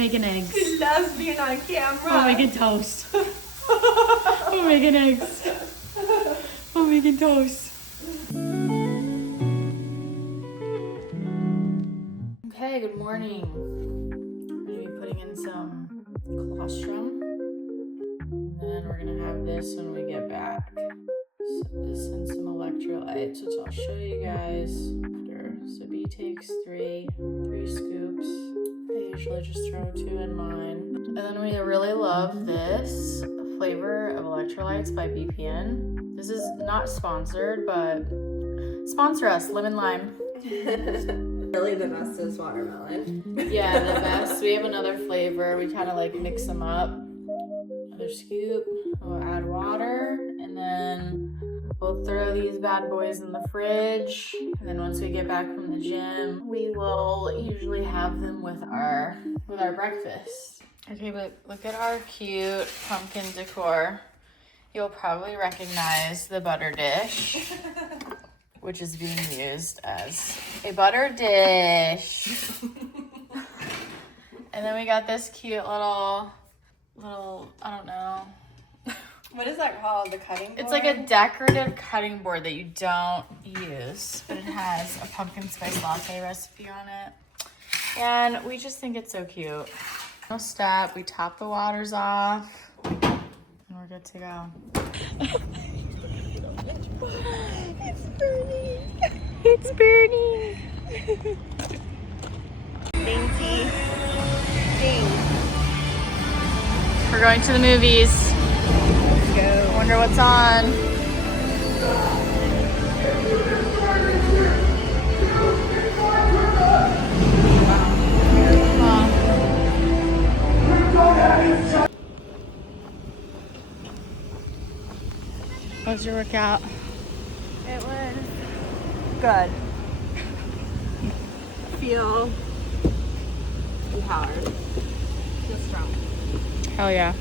making eggs. She loves being on camera. We're making toast. We're making eggs. We're making toast. Okay, good morning. I'm going to be putting in some colostrum. And then we're going to have this when we get back. So this and some electrolytes, which I'll show you guys after. So B takes three scoops. I usually just throw 2 in mine. And then we really love this flavor of electrolytes by BPN. This is not sponsored, but sponsor us, lemon lime. Really the best is watermelon. Yeah, the best. We have another flavor. We kind of like mix them up. Another scoop. We'll add water, and then we'll throw these bad boys in the fridge. And then once we get back from the gym, we will usually have them with our breakfast. Okay, but look at our cute pumpkin decor. You'll probably recognize the butter dish, which is being used as a butter dish. And then we got this cute little, I don't know. What is that called? The cutting board? It's like a decorative cutting board that you don't use, but it has a pumpkin spice latte recipe on it. And we just think it's so cute. No step, we top the waters off, and we're good to go. It's burning. It's burning. dainty thing. We're going to the movies. Let's go. I wonder what's on. How was your workout? It was good. Feel empowered. Feel strong. Hell yeah.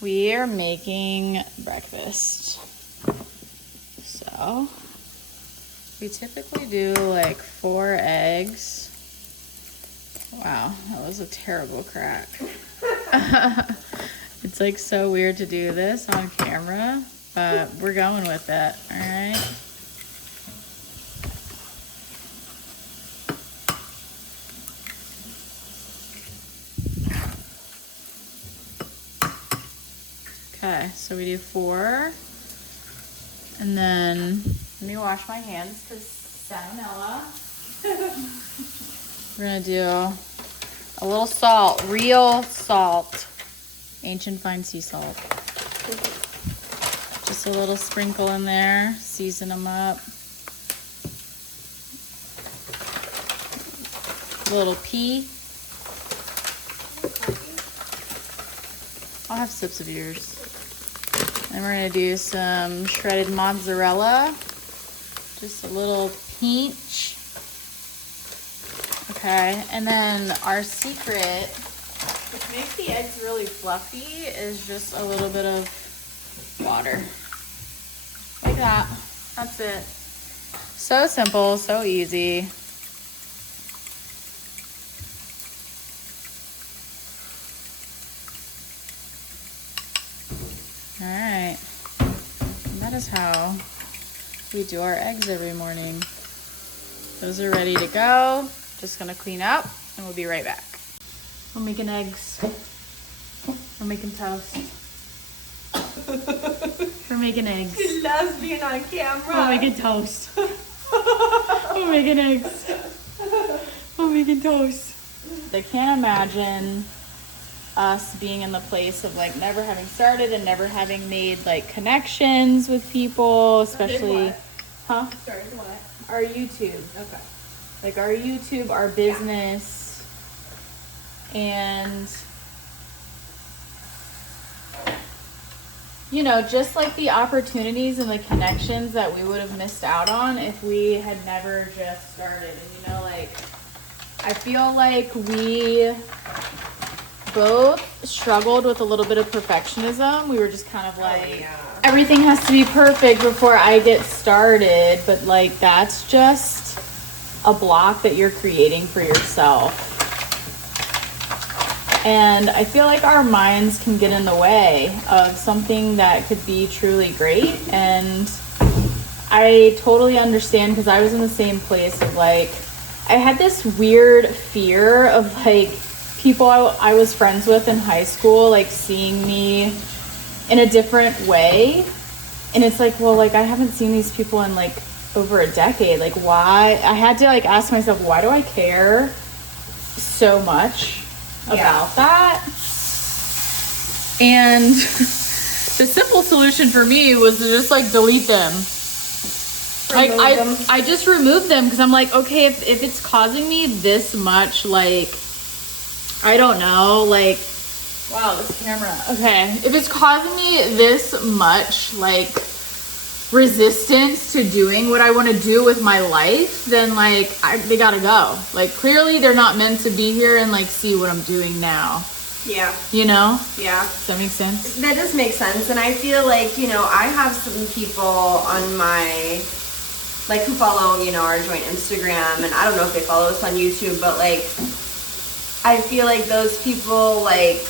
We are making breakfast. So we typically do like 4 eggs. Wow, that was a terrible crack. It's like so weird to do this on camera, but we're going with it, all right? Okay, so we do 4. And then let me wash my hands because salmonella. We're gonna do a little salt, real salt, ancient fine sea salt. Just a little sprinkle in there, season them up. A little pea. I'll have sips of yours. And we're gonna do some shredded mozzarella. Just a little pinch. Okay, and then our secret, which makes the eggs really fluffy, is just a little bit of water. Like that. That's it. So simple, so easy. All right, and that is how we do our eggs every morning. Those are ready to go. Just gonna clean up and we'll be right back. We're making eggs. We're making toast. We're making eggs. She loves being on camera. We're making toast. We're making eggs. We're making toast. I can't imagine us being in the place of like never having started and never having made like connections with people, especially Started what? our YouTube. Okay. Like our YouTube, our business, and you know, just like the opportunities and the connections that we would have missed out on if we had never just started. And you know, like I feel like we both struggled with a little bit of perfectionism. We were just kind of like, everything has to be perfect before I get started. But like, that's just a block that you're creating for yourself. And I feel like our minds can get in the way of something that could be truly great. And I totally understand, because I was in the same place of like, I had this weird fear of like people I was friends with in high school, like seeing me in a different way. And it's like, well, like I haven't seen these people in like over a decade. Like why? I had to like ask myself, why do I care so much about that? And the simple solution for me was to just like delete them. Like I just removed them, because I'm like, okay, if it's causing me this much, like, I don't know, like, wow, this camera. Okay, if it's causing me this much like resistance to doing what I want to do with my life, then like they gotta go. Like clearly they're not meant to be here and like see what I'm doing now. Yeah. You know? Yeah. Does that make sense? That does make sense. And I feel like, you know, I have some people on my, like, who follow, you know, our joint Instagram, and I don't know if they follow us on YouTube, but like, I feel like those people like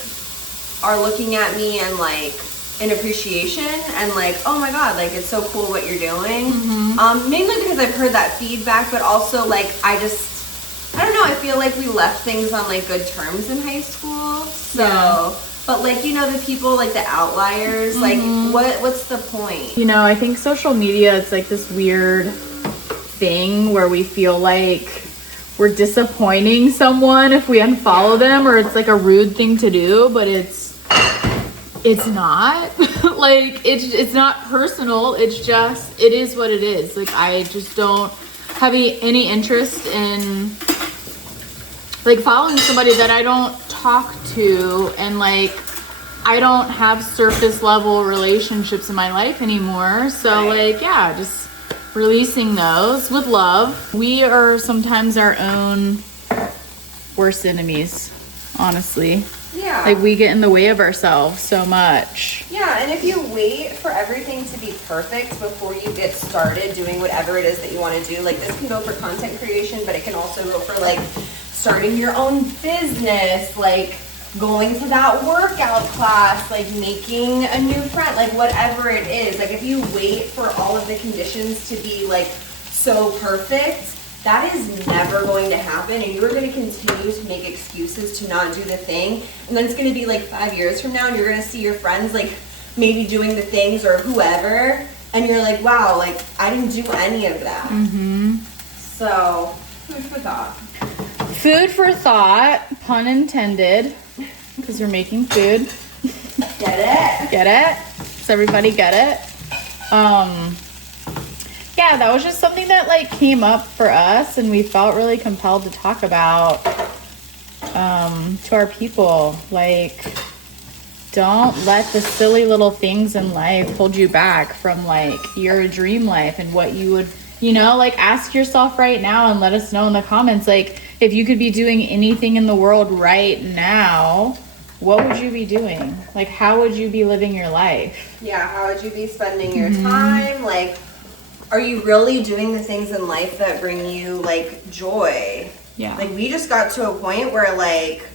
are looking at me and like in appreciation and like, oh my god, like it's so cool what you're doing. Mainly because I've heard that feedback, but also like I don't know, I feel like we left things on like good terms in high school. So yeah. But like, you know, the people like the outliers, like what's the point? You know, I think social media, it's like this weird thing where we feel like we're disappointing someone if we unfollow them, or it's like a rude thing to do, but it's not. Like it's not personal. It's just, it is what it is. Like I just don't have any interest in like following somebody that I don't talk to, and like I don't have surface level relationships in my life anymore. So like, yeah, just releasing those with love. We are sometimes our own worst enemies, honestly. Yeah. Like we get in the way of ourselves so much. Yeah, and if you wait for everything to be perfect before you get started doing whatever it is that you want to do, like this can go for content creation, but it can also go for like starting your own business, like going to that workout class, like making a new friend, like whatever it is. Like if you wait for all of the conditions to be like so perfect, that is never going to happen, and you're going to continue to make excuses to not do the thing, and then it's going to be like 5 years from now and you're going to see your friends like maybe doing the things or whoever, and you're like, wow, like I didn't do any of that. So food for thought. Food for thought, pun intended, because you're making food. Get it? Get it? Does everybody get it? Yeah, that was just something that like came up for us, and we felt really compelled to talk about to our people. Like, don't let the silly little things in life hold you back from like your dream life and what you would, you know, like ask yourself right now and let us know in the comments, like if you could be doing anything in the world right now, what would you be doing? Like, how would you be living your life? Yeah, how would you be spending your time? Like, are you really doing the things in life that bring you like joy? Yeah. Like we just got to a point where like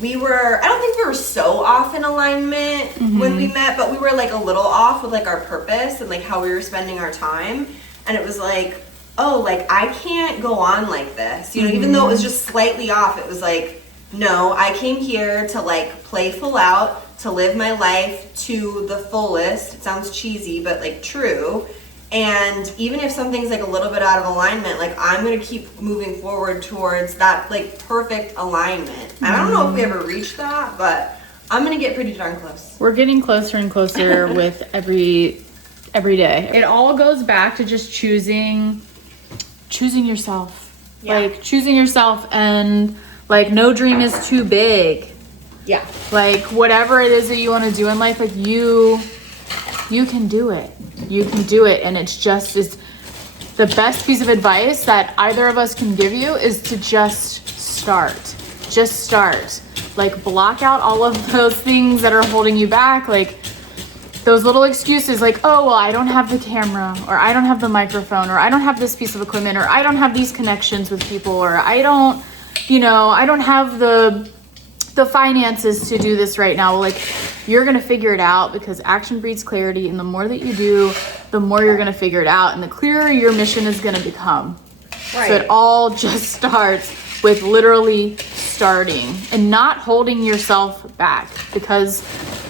I don't think we were so off in alignment when we met, but we were like a little off with like our purpose and like how we were spending our time. And it was like, oh, like I can't go on like this, you know, even though it was just slightly off. It was like, no, I came here to like play full out, to live my life to the fullest. It sounds cheesy, but like true. And even if something's like a little bit out of alignment, like I'm gonna keep moving forward towards that like perfect alignment. And I don't know if we ever reached that, but I'm gonna get pretty darn close. We're getting closer and closer with every day. It all goes back to just choosing yourself. Yeah. Like choosing yourself, and like no dream is too big. Yeah. Like whatever it is that you want to do in life, like you can do it. You can do it, and it's the best piece of advice that either of us can give you is to just start. Just start. Like, block out all of those things that are holding you back. Like, those little excuses like, oh, well, I don't have the camera, or I don't have the microphone, or I don't have this piece of equipment, or I don't have these connections with people, or I don't have the finances to do this right now. Like, you're going to figure it out, because action breeds clarity. And the more that you do, the more you're going to figure it out, and the clearer your mission is going to become. Right. So it all just starts with literally starting and not holding yourself back, because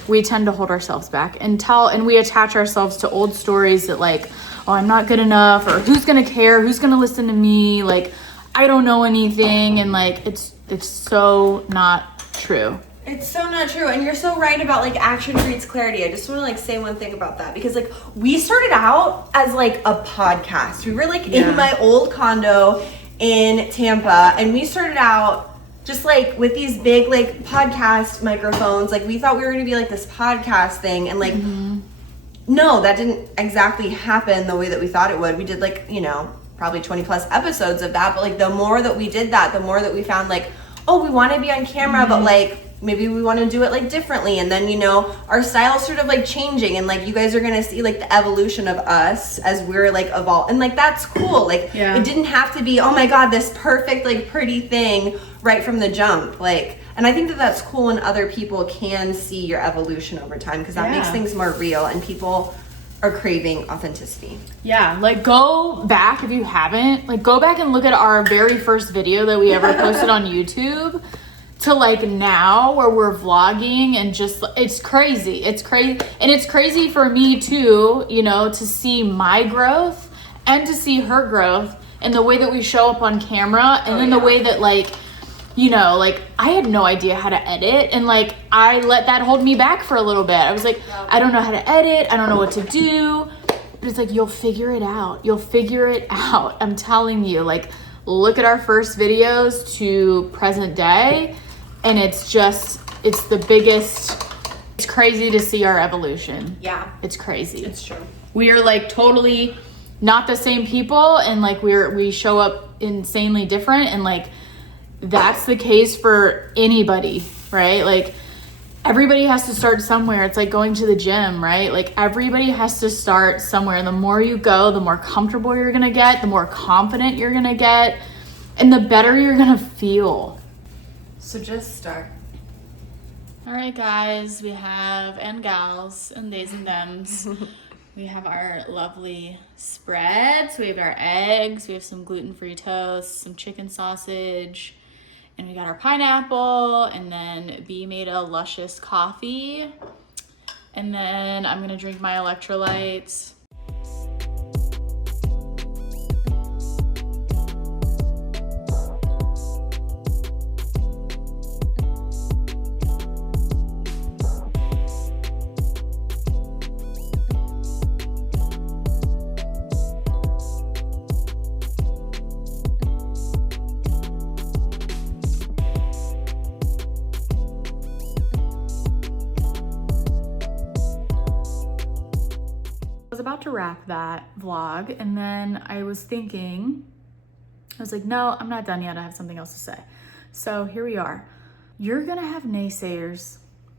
we tend to hold ourselves back and we attach ourselves to old stories that like, oh, I'm not good enough, or who's going to care? Who's going to listen to me? Like, I don't know anything. And like, it's so not true. It's so not true. And you're so right about like action breeds clarity. I just want to like say one thing about that, because like we started out as like a podcast. We were like in my old condo in Tampa, and we started out just like with these big like podcast microphones. Like, we thought we were going to be like this podcast thing, and like, no, that didn't exactly happen the way that we thought it would. We did like, you know, probably 20 plus episodes of that, but like the more that we did that, the more that we found like, oh, we want to be on camera, but like maybe we want to do it like differently. And then, you know, our style's sort of like changing, and like you guys are going to see like the evolution of us as we're like evolve. And like, that's cool. Like, it didn't have to be, oh my God, this perfect, like pretty thing right from the jump. Like, and I think that that's cool when other people can see your evolution over time, because that makes things more real, and people are craving authenticity. Yeah, like go back, if you haven't, like go back and look at our very first video that we ever posted on YouTube to like now, where we're vlogging, and just, it's crazy. And it's crazy for me too, you know, to see my growth and to see her growth and the way that we show up on camera, and the way that like, you know, like I had no idea how to edit, and like I let that hold me back for a little bit. I was like, I don't know how to edit, I don't know what to do. But it's like, you'll figure it out. You'll figure it out. I'm telling you, like, look at our first videos to present day, and it's the biggest, it's crazy to see our evolution. Yeah. It's crazy. It's true. We are like totally not the same people, and like we show up insanely different, and like that's the case for anybody, right? Like, everybody has to start somewhere. It's like going to the gym, right? Like, everybody has to start somewhere. And the more you go, the more comfortable you're going to get, the more confident you're going to get, and the better you're going to feel. So just start. All right, guys, and gals, and theys and thems. We have our lovely spreads. We have our eggs. We have some gluten-free toast, some chicken sausage, and we got our pineapple, and then B made a luscious coffee. And then I'm gonna drink my electrolytes. I was about to wrap that vlog, and then I was thinking, I was like, no, I'm not done yet. I have something else to say. So here we are. You're gonna have naysayers.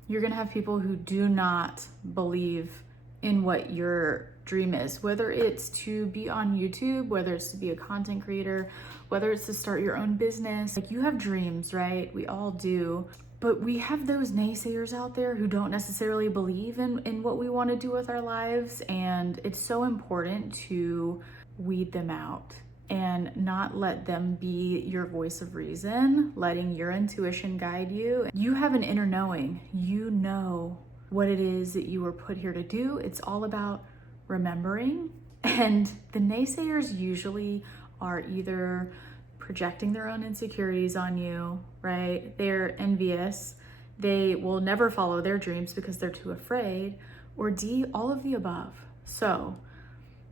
You're gonna have people who do not believe in what your dream is, whether it's to be on YouTube, whether it's to be a content creator, whether it's to start your own business. Like, you have dreams, right? We all do. But we have those naysayers out there who don't necessarily believe in what we want to do with our lives. And it's so important to weed them out and not let them be your voice of reason, letting your intuition guide you. You have an inner knowing. You know what it is that you were put here to do. It's all about remembering. And the naysayers usually are either projecting their own insecurities on you, right? They're envious. They will never follow their dreams because they're too afraid. Or D, all of the above. So,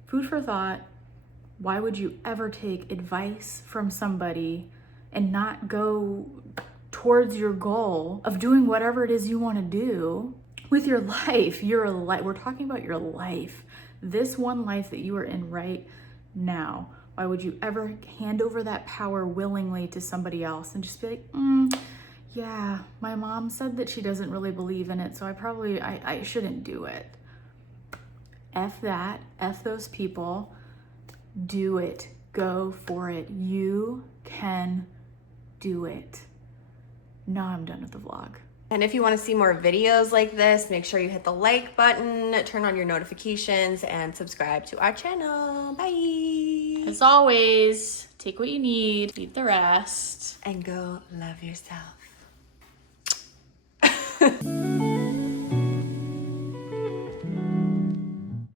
food for thought. Why would you ever take advice from somebody and not go towards your goal of doing whatever it is you want to do with your life? We're talking about your life. This one life that you are in right now? Why would you ever hand over that power willingly to somebody else and just be like, yeah, my mom said that she doesn't really believe in it, so I shouldn't do it. F that, F those people, do it, go for it. You can do it. Now I'm done with the vlog. And if you want to see more videos like this, make sure you hit the like button, turn on your notifications, and subscribe to our channel. Bye. As always, take what you need, leave the rest. And go love yourself.